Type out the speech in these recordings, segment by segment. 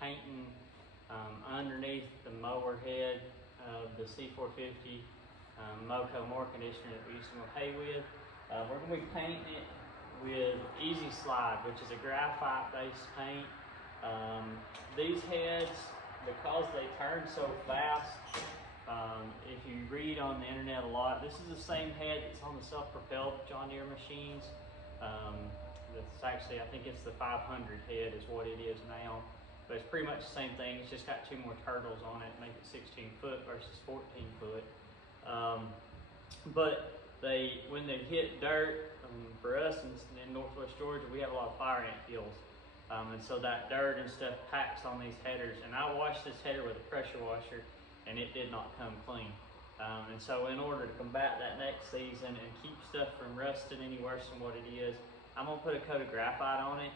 painting underneath the mower head of the C450 Moco mower conditioner that we used to mow hay with. We're going to be painting it with Easy Slide, which is a graphite based paint. These heads, because they turn so fast, if you read on the internet a lot, this is the same head that's on the self-propelled John Deere machines. That's actually, I think it's the 500 head is what it is now, but it's pretty much the same thing. It's just got 2 more turtles on it, make it 16 foot versus 14 foot. But when they hit dirt, for us in Northwest Georgia, we have a lot of fire ant hills. And so that dirt and stuff packs on these headers. And I washed this header with a pressure washer, and it did not come clean. And so in order to combat that next season and keep stuff from rusting any worse than what it is, I'm gonna put a coat of graphite on it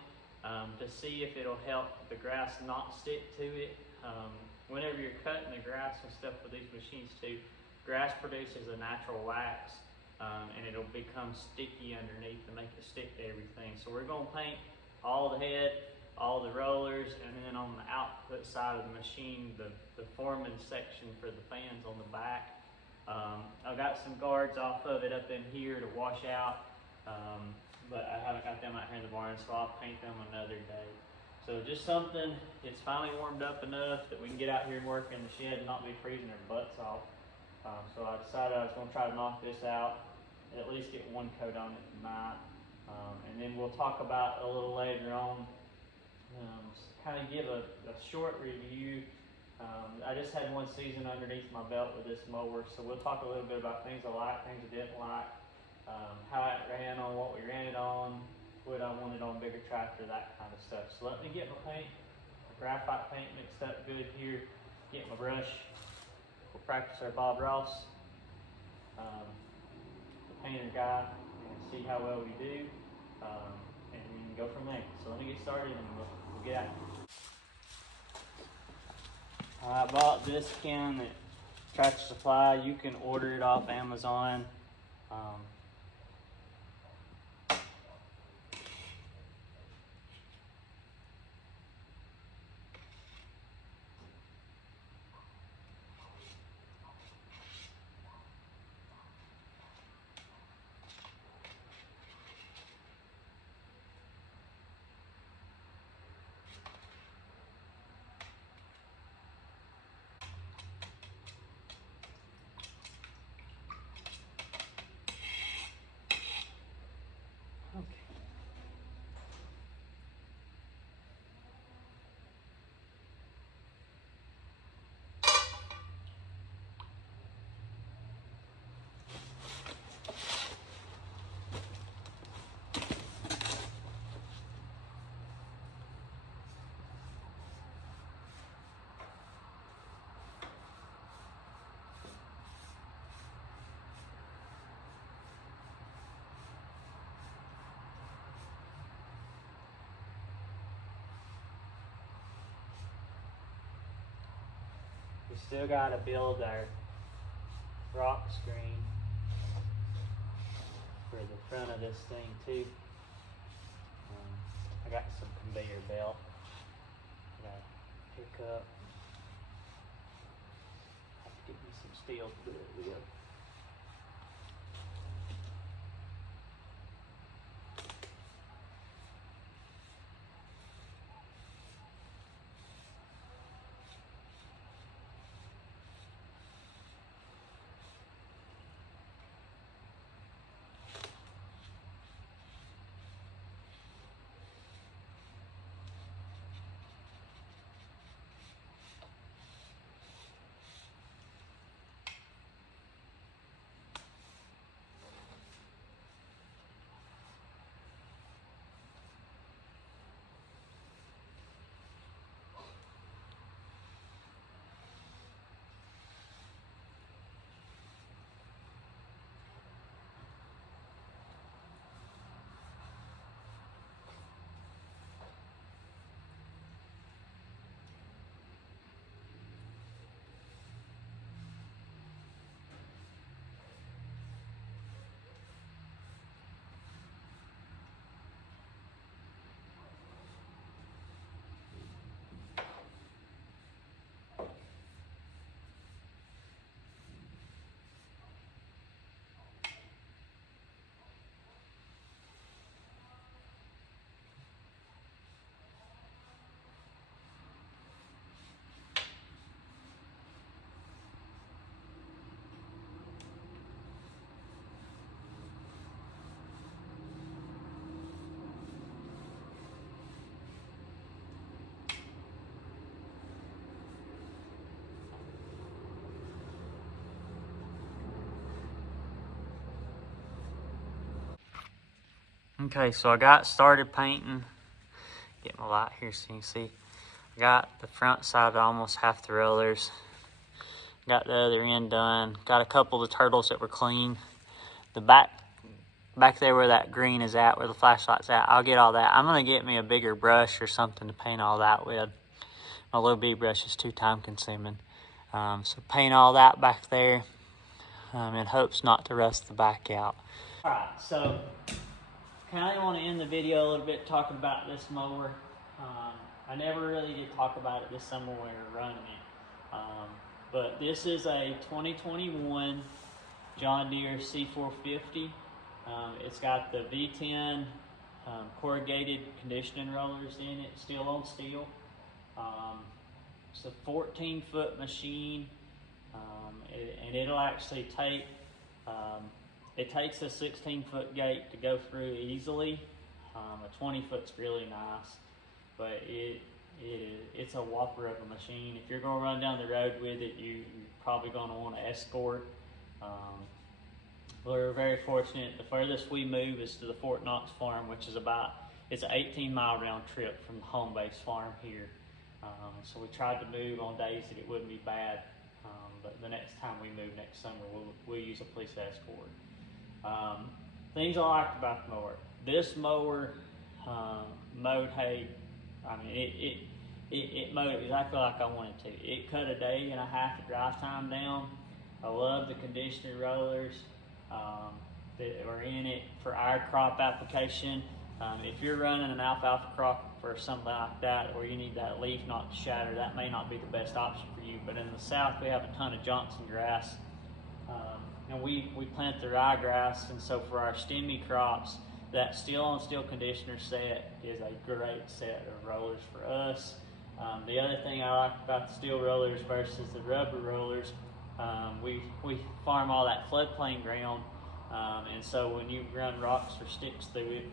to see if it'll help the grass not stick to it. Whenever you're cutting the grass and stuff with these machines too, grass produces a natural wax, and it'll become sticky underneath to make it stick to everything. So we're gonna paint all the head, all the rollers, and then on the output side of the machine, the foreman section for the fans on the back. I've got some guards off of it up in here to wash out, but I haven't got them out here in the barn, so I'll paint them another day. So just something, it's finally warmed up enough that we can get out here and work in the shed and not be freezing our butts off. So I decided I was going to try to knock this out, at least get 1 coat on it tonight. And then we'll talk about a little later on, kind of give a short review. I just had 1 season underneath my belt with this mower, so we'll talk a little bit about things I liked, things I didn't like, how it ran on what we ran it on, what I wanted on a bigger tractor, that kind of stuff. So let me get my paint, my graphite paint mixed up good here, get my brush. We'll practice our Bob Ross, the painter guy, and see how well we do, and we can go from there. So let me get started and we'll get out. I bought this can at Tractor Supply. You can order it off Amazon. We still got to build our rock screen for the front of this thing too. I got some conveyor belt that I pick up. Have to get me some steel to do it with. Okay, so I got started painting. Get my light here so you can see. I got the front side almost half the rollers. Got the other end done. Got a couple of the turtles that were clean. The back there where that green is at, where the flashlight's at, I'll get all that. I'm gonna get me a bigger brush or something to paint all that with. My little B brush is too time consuming. So paint all that back there in hopes not to rust the back out. All right, so kind of want to end the video a little bit talking about this mower. I never really did talk about it this summer when we were running it. But this is a 2021 John Deere C450. It's got the V10 corrugated conditioning rollers in it, steel on steel. It's a 14-foot machine, and it'll actually take, it takes a 16-foot gate to go through easily. A 20-foot's really nice, but it's a whopper of a machine. If you're going to run down the road with it, you're probably going to want to escort. We're very fortunate. The furthest we move is to the Fort Knox farm, which is it's an 18-mile round trip from the home base farm here. So we tried to move on days that it wouldn't be bad, but the next time we move next summer, we'll use a police escort. Things I liked about the mower. This mower mowed hay. I mean, it mowed it exactly like I wanted to. It cut a day and a half of drive time down. I love the conditioner rollers that are in it for our crop application. If you're running an alfalfa crop or something like that, where you need that leaf not to shatter, that may not be the best option for you. But in the south, we have a ton of Johnson grass, and we plant the ryegrass, and so for our stemmy crops, that steel on steel conditioner set is a great set of rollers for us. The other thing I like about the steel rollers versus the rubber rollers, we farm all that floodplain ground, and so when you run rocks or sticks through it,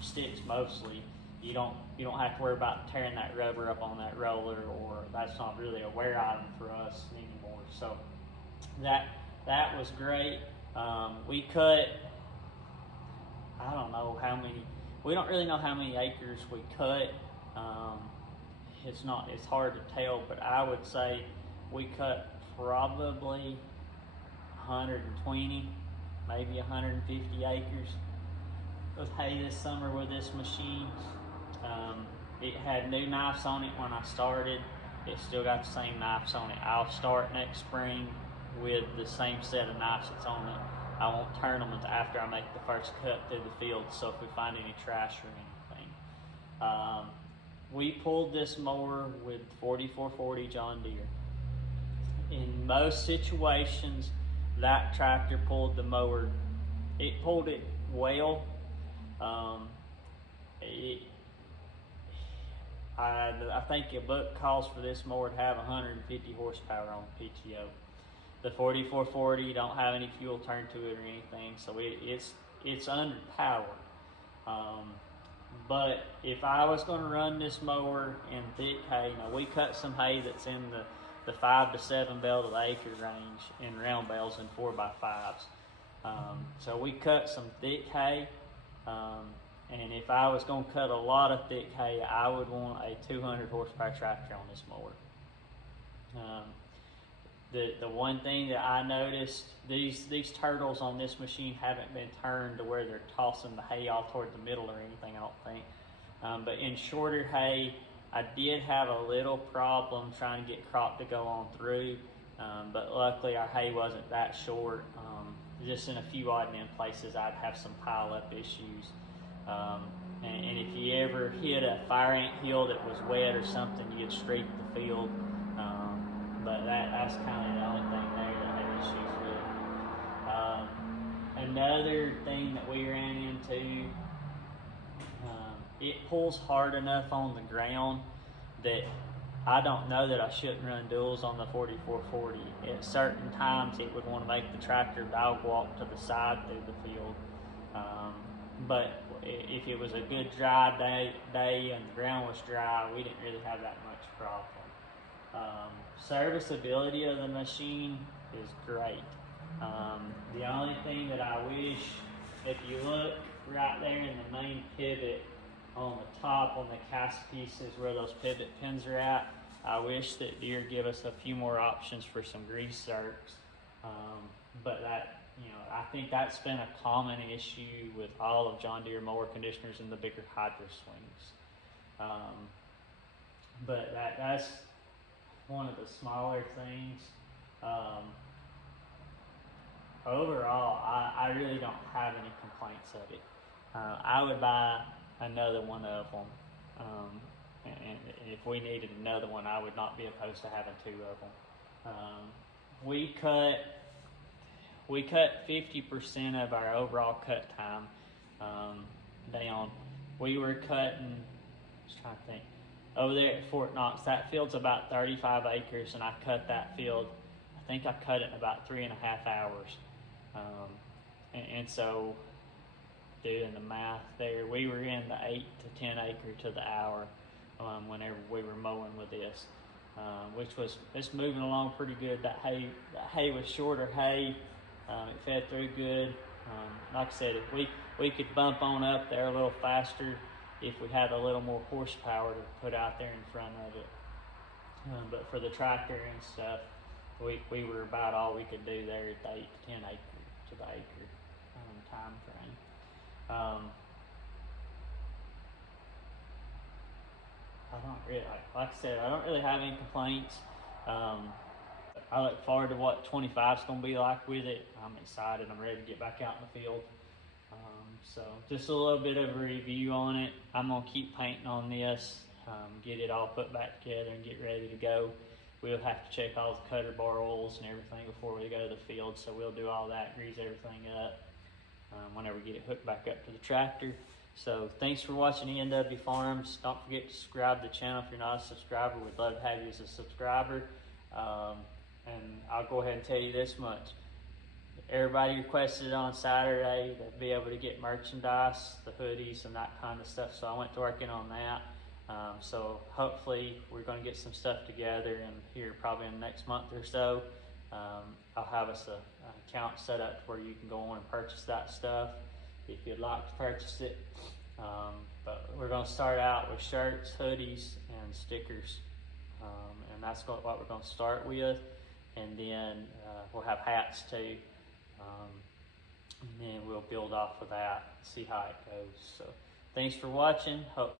sticks mostly, you don't have to worry about tearing that rubber up on that roller, or that's not really a wear item for us anymore. So that was great. We cut, I don't know how many, we don't really know how many acres we cut. It's hard to tell, but I would say we cut probably 120, maybe 150 acres of hay this summer with this machine. It had new knives on it when I started. It still got the same knives on it. I'll start next spring with the same set of knives that's on it. I won't turn them until after I make the first cut through the field, so if we find any trash or anything. We pulled this mower with 4440 John Deere. In most situations, that tractor pulled the mower. It pulled it well. I think a book calls for this mower to have 150 horsepower on PTO. The 4440 don't have any fuel turned to it or anything, so it's underpowered. But if I was going to run this mower in thick hay, now we cut some hay that's in the 5 to 7 bale to the acre range in round bales and 4x5s. So we cut some thick hay. And if I was going to cut a lot of thick hay, I would want a 200 horsepower tractor on this mower. The one thing that I noticed, these turtles on this machine haven't been turned to where they're tossing the hay all toward the middle or anything, I don't think. But in shorter hay, I did have a little problem trying to get crop to go on through, but luckily our hay wasn't that short. Just in a few odd and end places, I'd have some pile-up issues. And if you ever hit a fire ant hill that was wet or something, you'd streak the field. But that's kind of the only thing there that I had issues with. Another thing that we ran into, it pulls hard enough on the ground that I don't know that I shouldn't run duals on the 4440. At certain times, it would want to make the tractor dog walk to the side through the field. But if it was a good dry day and the ground was dry, we didn't really have that much problem. Serviceability of the machine is great. The only thing that I wish, if you look right there in the main pivot on the top, on the cast pieces where those pivot pins are at. I wish that Deere give us a few more options for some grease zerks, but that, I think that's been a common issue with all of John Deere mower conditioners and the bigger hydro swings. But that's one of the smaller things. Overall, I really don't have any complaints of it. I would buy another one of them. And if we needed another one, I would not be opposed to having two of them. We cut 50% of our overall cut time down. We were cutting, just trying to think, over there at Fort Knox, that field's about 35 acres, and I cut that field, I think I cut it in about 3.5 hours. And so, doing the math there, we were in the 8 to 10 acre to the hour whenever we were mowing with this, which was, it's moving along pretty good. That hay was shorter hay. It fed through good. Like I said, if we could bump on up there a little faster if we had a little more horsepower to put out there in front of it. But for the tractor and stuff, we were about all we could do there at the 8 to 10 acre to the acre time frame. I don't really, like I said, I don't really have any complaints. I look forward to what 25 is going to be like with it. I'm excited. I'm ready to get back out in the field. So just a little bit of a review on it. I'm going to keep painting on this, get it all put back together and get ready to go. We'll have to check all the cutter bar oils and everything before we go to the field. So we'll do all that, grease everything up whenever we get it hooked back up to the tractor. So thanks for watching ENW Farms. Don't forget to subscribe to the channel if you're not a subscriber. We'd love to have you as a subscriber. And I'll go ahead and tell you this much. Everybody requested on Saturday to be able to get merchandise, the hoodies and that kind of stuff. So I went to working on that. So hopefully we're going to get some stuff together and here probably in the next month or so. I'll have us an account set up where you can go on and purchase that stuff if you'd like to purchase it. But we're going to start out with shirts, hoodies, and stickers. And that's what we're going to start with. And then we'll have hats too. And then we'll build off of that, see how it goes. So thanks for watching. Hope